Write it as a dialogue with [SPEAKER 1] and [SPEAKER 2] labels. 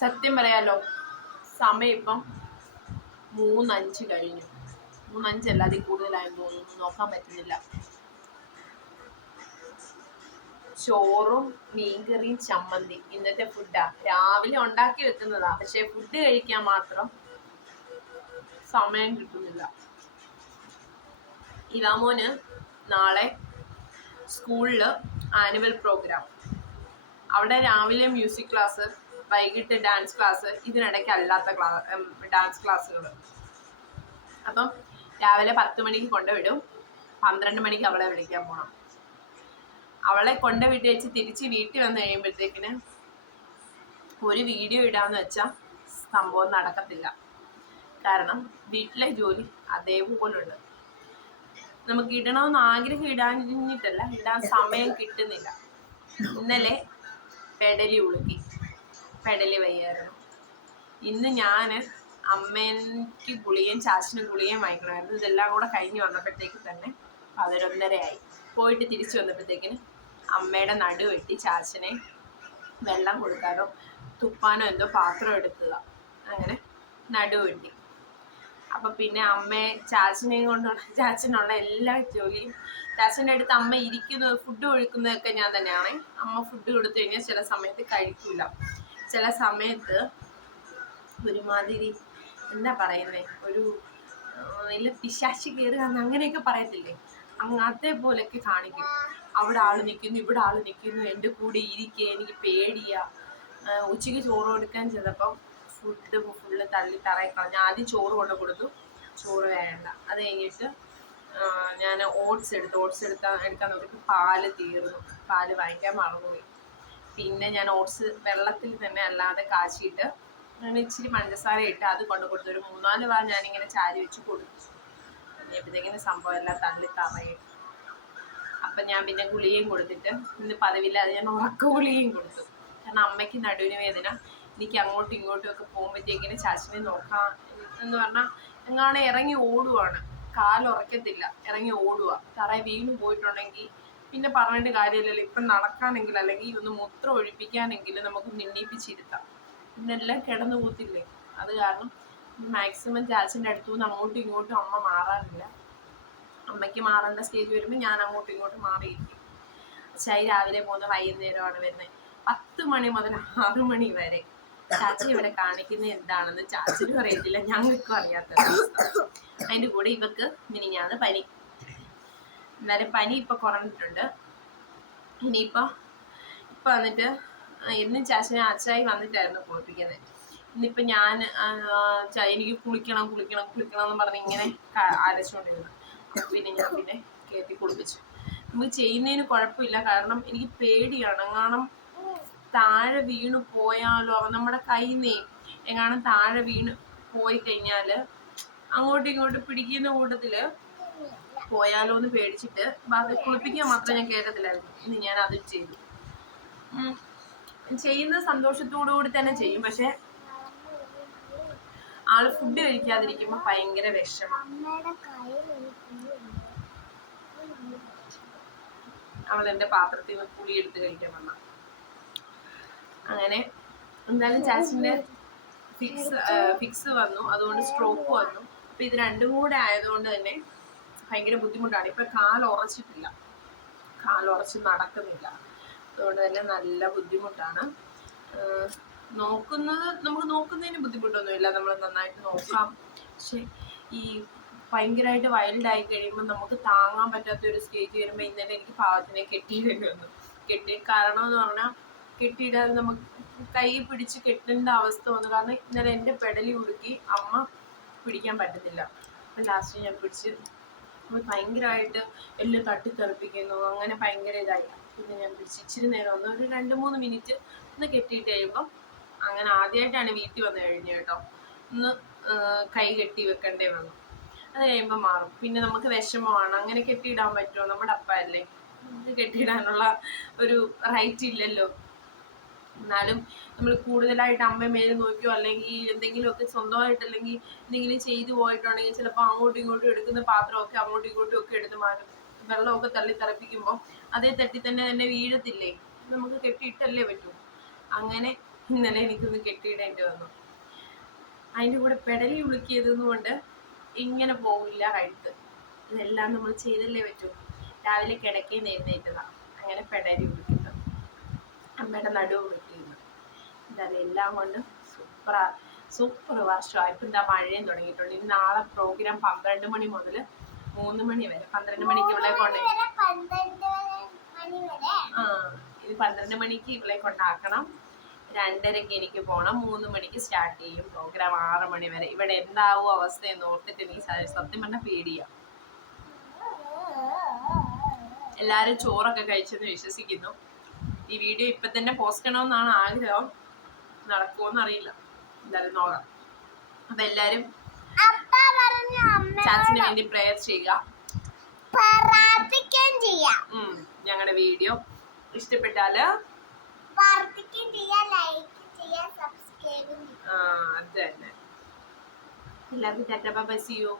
[SPEAKER 1] സത്യം പറയാലോ സമയം ഇപ്പം മൂന്നഞ്ച് കഴിഞ്ഞു. മൂന്നഞ്ചല്ല അതിൽ കൂടുതലായെന്ന് തോന്നുന്നു. നോക്കാൻ പറ്റുന്നില്ല. ചോറും മീൻകറിയും ചമ്മന്തി. ഇന്നത്തെ ഫുഡാ രാവിലെ ഉണ്ടാക്കി വെക്കുന്നതാ. പക്ഷെ ഫുഡ് കഴിക്കാൻ മാത്രം സമയം കിട്ടുന്നില്ല. ഇവാമോന് നാളെ സ്കൂളിൽ ആനുവൽ പ്രോഗ്രാം അവിടെ രാവിലെ മ്യൂസിക് ക്ലാസ് വൈകിട്ട് ഡാൻസ് ക്ലാസ് ഇതിനിടയ്ക്ക് അല്ലാത്ത ക്ലാസ് ഡാൻസ് ക്ലാസ്സുകൾ അപ്പം രാവിലെ പത്ത് മണിക്ക് കൊണ്ടുവിടും. പന്ത്രണ്ട് മണിക്ക് അവളെ വിളിക്കാൻ പോകണം അവളെ കൊണ്ട് വിട്ട് വെച്ച് തിരിച്ച് വീട്ടിൽ വന്നു കഴിയുമ്പോഴത്തേക്കിന് ഒരു വീഡിയോ ഇടാന്ന് വെച്ചാൽ സംഭവം നടക്കത്തില്ല. കാരണം വീട്ടിലെ ജോലി അതേപോലുണ്ട്. നമുക്ക് ഇടണമെന്ന് ആഗ്രഹം ഇടാനിട്ടല്ല ഇടാൻ സമയം കിട്ടുന്നില്ല. ഇന്നലെ പെടലി ഉളുക്കി. പെടലി വയ്യായിരുന്നു. ഇന്ന് ഞാൻ അമ്മയ്ക്ക് ഗുളിയും ചാച്ചിന് ഗുളിയും വാങ്ങിക്കണമായിരുന്നു. ഇതെല്ലാം കൂടെ കഴിഞ്ഞ് വന്നപ്പോഴത്തേക്ക് തന്നെ പതിനൊന്നരയായി. പോയിട്ട് തിരിച്ചു വന്നപ്പോഴത്തേക്കിന് അമ്മയുടെ നടു വെട്ടി ചാച്ചനെ വെള്ളം കൊടുക്കാനോ തുപ്പാനോ എന്തോ പാത്രം എടുക്കുക അങ്ങനെ നടു വെട്ടി. അപ്പൊ പിന്നെ അമ്മയെ ചാച്ചനെയും കൊണ്ടുള്ള ചാച്ചനുള്ള എല്ലാ ജോലിയും ചാച്ചന്റെ അടുത്ത് അമ്മ ഇരിക്കുന്നത് ഫുഡ് ഒഴിക്കുന്നതൊക്കെ ഞാൻ തന്നെയാണ്. അമ്മ ഫുഡ് കൊടുത്തു കഴിഞ്ഞാൽ ചില സമയത്ത് കഴിക്കൂല. ചില സമയത്ത് ഒരുമാതിരി എന്താ പറയുന്നേ? ഒരു വലിയ പിശാശി കയറുക എന്ന് അങ്ങനെയൊക്കെ പറയത്തില്ലേ? അങ്ങ് അതേപോലെയൊക്കെ കാണിക്കും. അവിടെ ആൾ നിൽക്കുന്നു ഇവിടെ ആൾ നിൽക്കുന്നു എന്റെ കൂടെ ഇരിക്കുക എനിക്ക് പേടിയാ. ഉച്ചയ്ക്ക് ചോറ് കൊടുക്കാൻ ചെന്നപ്പം ഫുഡ് ഫുള്ള് തള്ളി തറയിൽ കളഞ്ഞു ആദ്യം ചോറ് കൊണ്ട് കൊടുത്തു. ചോറ് വേണ്ട. അത് കഴിഞ്ഞിട്ട് ഞാൻ ഓട്സ് എടുത്തു. ഓട്സ് എടുത്താൽ എടുക്കാൻ നോക്കിയിട്ട് പാൽ തീർന്നു. പാൽ വാങ്ങിക്കാൻ മറന്നുപോയി. പിന്നെ ഞാൻ ഓട്സ് വെള്ളത്തിൽ തന്നെ അല്ലാതെ കാച്ചിയിട്ട് ഇച്ചിരി പഞ്ചസാര ഇട്ട് അത് കൊണ്ട് കൊടുത്തു. ഒരു മൂന്നാൽ വാ ഞാനിങ്ങനെ ചാരി വെച്ച് കൊടുത്തു. എപ്പോഴത്തേക്കിനും സംഭവം എല്ലാം തള്ളി തറയും. അപ്പം ഞാൻ പിന്നെ ഗുളിയും കൊടുത്തിട്ട് ഇന്ന് പതിവില്ലാതെ ഞാൻ ഉറക്ക ഗുളിയും കൊടുത്തു. കാരണം അമ്മയ്ക്ക് നടുവിന് വേദന. എനിക്ക് അങ്ങോട്ടും ഇങ്ങോട്ടും ഒക്കെ പോകുമ്പോഴത്തേക്കിന് ചാച്ചിനെ നോക്കാം എന്ന് പറഞ്ഞാൽ എങ്ങാണ് ഇറങ്ങി ഓടുവാണ്. കാലുറക്കത്തില്ല ഇറങ്ങി ഓടുക തറ വീണ് പോയിട്ടുണ്ടെങ്കിൽ പിന്നെ പറഞ്ഞിട്ട് കാര്യമില്ലല്ലോ. ഇപ്പം നടക്കാനെങ്കിൽ അല്ലെങ്കിൽ ഒന്ന് മൂത്രം ഒഴിപ്പിക്കാനെങ്കിൽ നമുക്ക് നിണ്ണീപ്പിച്ചിരുത്താം പിന്നെല്ലാം കിടന്നു പോത്തില്ലേ അത് കാരണം മാക്സിമം ചാച്ചിന്റെ അടുത്തു നിന്ന് അങ്ങോട്ടും ഇങ്ങോട്ടും അമ്മ മാറാറില്ല. അമ്മയ്ക്ക് മാറേണ്ട സ്റ്റേജ് വരുമ്പോൾ ഞാൻ അങ്ങോട്ടും ഇങ്ങോട്ടും മാറിയിരിക്കും. ചായ രാവിലെ പോകുന്ന വൈകുന്നേരമാണ് വരുന്നത്. പത്ത് മണി മുതൽ ആറ് മണി വരെ ചാച്ചി ഇവിടെ കാണിക്കുന്നത് എന്താണെന്ന് ചാച്ചിനും അറിയത്തില്ല. ഞങ്ങൾക്കും അറിയാത്ത അതിന്റെ കൂടെ ഇവക്ക് മിനിഞ്ഞാന്ന് പനി. എന്നാലും പനി ഇപ്പൊ കുറഞ്ഞിട്ടുണ്ട്. ഇനിയിപ്പോ ഇപ്പൊ വന്നിട്ട് എന്നും ചാച്ചനെ അച്ചായി വന്നിട്ടായിരുന്നു കുളിപ്പിക്കുന്നത് ഇന്നിപ്പോ ഞാൻ എനിക്ക് കുളിക്കണം കുളിക്കണം കുളിക്കണം എന്ന് പറഞ്ഞ് ഇങ്ങനെ ക- അരച്ചുകൊണ്ടിരുന്നു പിന്നെ ഞാൻ പിന്നെ കയറ്റി കുളിപ്പിച്ചു. നമുക്ക് ചെയ്യുന്നതിന് കുഴപ്പമില്ല. കാരണം എനിക്ക് പേടിയാണ്. കാരണം താഴെ വീണു പോയാലോ നമ്മുടെ കയ്യിൽ നിന്നേ എങ്ങാനും താഴെ വീണ് പോയി കഴിഞ്ഞാൽ അങ്ങോട്ടും ഇങ്ങോട്ടും പിടിക്കുന്ന കൂട്ടത്തിൽ പോയാലോ എന്ന് പേടിച്ചിട്ട് ബാക്കി കുളിപ്പിക്കാൻ മാത്രം ഞാൻ കേട്ടത്തില്ലായിരുന്നു ഇന്ന് ഞാൻ അത് ചെയ്തു. ചെയ്യുന്ന സന്തോഷത്തോടു കൂടി തന്നെ ചെയ്യും. പക്ഷെ ആൾ ഫുഡ് കഴിക്കാതിരിക്കുമ്പോ ഭയങ്കര വിഷമം. അവൾ എന്റെ പാത്രത്തിൽ നിന്ന് പുളി എടുത്ത് കഴിക്കാൻ വന്ന. അങ്ങനെ എന്തായാലും ചാച്ചിന്റെ ഫിക്സ് ഫിക്സ് വന്നു. അതുകൊണ്ട് സ്ട്രോക്ക് വന്നു. അപ്പൊ ഇത് രണ്ടും കൂടെ ആയതുകൊണ്ട് തന്നെ ഭയങ്കര ബുദ്ധിമുട്ടാണ്. ഇപ്പൊ കാലുറച്ചിട്ടില്ല കാലുറച്ച് നടക്കുന്നില്ല. അതുകൊണ്ട് തന്നെ നല്ല ബുദ്ധിമുട്ടാണ്. നോക്കുന്നത് നമുക്ക് നോക്കുന്നതിന് ബുദ്ധിമുട്ടൊന്നുമില്ല. നമ്മൾ നന്നായിട്ട് നോക്കാം. പക്ഷെ ഈ ഭയങ്കരമായിട്ട് ആയി കഴിയുമ്പോൾ നമുക്ക് താങ്ങാൻ പറ്റാത്ത ഒരു സ്റ്റേജ് വരുമ്പോൾ ഇന്നലെ എനിക്ക് പാവത്തിനെ കെട്ടിയിടേണ്ടി വന്നു. കെട്ടി കാരണം എന്ന് പറഞ്ഞാൽ കെട്ടിയിടാതെ നമുക്ക് കൈ പിടിച്ച് കെട്ടേണ്ട അവസ്ഥ വന്നു. കാരണം ഇന്നലെ എന്റെ പെടലി ഉടുക്കി അമ്മ പിടിക്കാൻ പറ്റത്തില്ല. അപ്പം ലാസ്റ്റ് ഞാൻ പിടിച്ച് അപ്പോൾ ഭയങ്കരമായിട്ട് എല്ലാം തട്ടിത്തെറിപ്പിക്കുന്നു. അങ്ങനെ ഭയങ്കര ഇതായി. പിന്നെ ഞാൻ പിടിച്ച് ഇച്ചിരി നേരം ഒന്ന് ഒരു രണ്ട് മൂന്ന് മിനിറ്റ് ഒന്ന് കെട്ടിയിട്ട് കഴിയുമ്പോൾ അങ്ങനെ ആദ്യമായിട്ടാണ് വീട്ടിൽ വന്നു കഴിഞ്ഞു കേട്ടോ. ഒന്ന് കൈ കെട്ടി വെക്കേണ്ടേ വന്നു. അത് കഴിയുമ്പോൾ മാറും. പിന്നെ നമുക്ക് വിഷമമാണ്. അങ്ങനെ കെട്ടിയിടാൻ പറ്റുമോ? നമ്മുടെ അപ്പ അല്ലേ? കെട്ടിയിടാനുള്ള ഒരു റൈറ്റ് ഇല്ലല്ലോ. എന്നാലും നമ്മൾ കൂടുതലായിട്ട് അമ്മ മേലെ നോക്കിയോ? അല്ലെങ്കിൽ എന്തെങ്കിലുമൊക്കെ സ്വന്തമായിട്ട് അല്ലെങ്കിൽ എന്തെങ്കിലും ചെയ്തു പോയിട്ടുണ്ടെങ്കിൽ ചിലപ്പോൾ അങ്ങോട്ടും ഇങ്ങോട്ടും എടുക്കുന്ന പാത്രമൊക്കെ അങ്ങോട്ടും ഇങ്ങോട്ടും ഒക്കെ എടുത്ത് മാറ്റും. വെള്ളമൊക്കെ തള്ളി തറപ്പിക്കുമ്പോൾ അതേ തട്ടി തന്നെ തന്നെ വീഴത്തില്ലേ? നമുക്ക് കെട്ടിയിട്ടല്ലേ പറ്റൂ. അങ്ങനെ ഇന്നലെ എനിക്കൊന്ന് കെട്ടിയിടേണ്ടി വന്നു. അതിന്റെ കൂടെ പെടലി ഉളുക്കിയത് കൊണ്ട് ഇങ്ങനെ പോകില്ല കഴുത്ത് ഇതെല്ലാം നമ്മൾ ചെയ്തല്ലേ പറ്റൂ? രാവിലെ കിടക്കയിൽ നേരിട്ടതാണ് അങ്ങനെ പെടലി ഉളുക്കുന്നത് അമ്മയുടെ നടുവ് വെട്ടിയിരുന്നു പറയുക എല്ലാം കൊണ്ടും സൂപ്പർ സൂപ്പർ വർഷമായി ഇപ്പം എന്താ മഴയും തുടങ്ങിയിട്ടുണ്ട്. ഇനി നാളെ പ്രോഗ്രാം പന്ത്രണ്ട് മണി മുതൽ മൂന്ന് മണി വരെ. പന്ത്രണ്ട് മണിക്ക് ഇവിടെ കൊണ്ട് ആ ഇത് പന്ത്രണ്ട് മണിക്ക് ഇവളെ കൊണ്ടാക്കണം. രണ്ടരക്ക് എനിക്ക് പോകണം മൂന്ന് മണിക്ക് സ്റ്റാർട്ട് ചെയ്യും പ്രോഗ്രാം ആറ് മണി വരെ. ഇവിടെ എന്താവും അവസ്ഥ എന്ന് ഓർത്തിട്ട് എനിക്ക് സ- സത്യം പറഞ്ഞാൽ പേടിയാ. എല്ലാവരും ചോറൊക്കെ കഴിച്ചെന്ന് വിശ്വസിക്കുന്നു. ഈ വീഡിയോ ഇപ്പൊ തന്നെ പോസ്റ്റ് ചെയ്യണമെന്നാണ് ആഗ്രഹം. നടക്കുമോന്ന് അറിയില്ല എന്തായാലും നോക്കാം. അപ്പൊ എല്ലാരും
[SPEAKER 2] അമ്മയോട്
[SPEAKER 1] വേണ്ടി പ്രേയർ ചെയ്യുക.
[SPEAKER 2] പ്രാർത്ഥിക്കുകയും ചെയ്യാം.
[SPEAKER 1] ഞങ്ങളുടെ വീഡിയോ ഇഷ്ടപ്പെട്ടാൽ
[SPEAKER 2] പ്രാർത്ഥിക്കുകയും ചെയ്യാം ലൈക്ക് ചെയ്യാം സബ്സ്ക്രൈബ്
[SPEAKER 1] ആ അത് തന്നെ. എല്ലാവർക്കും ടാറ്റ ബൈ സി യു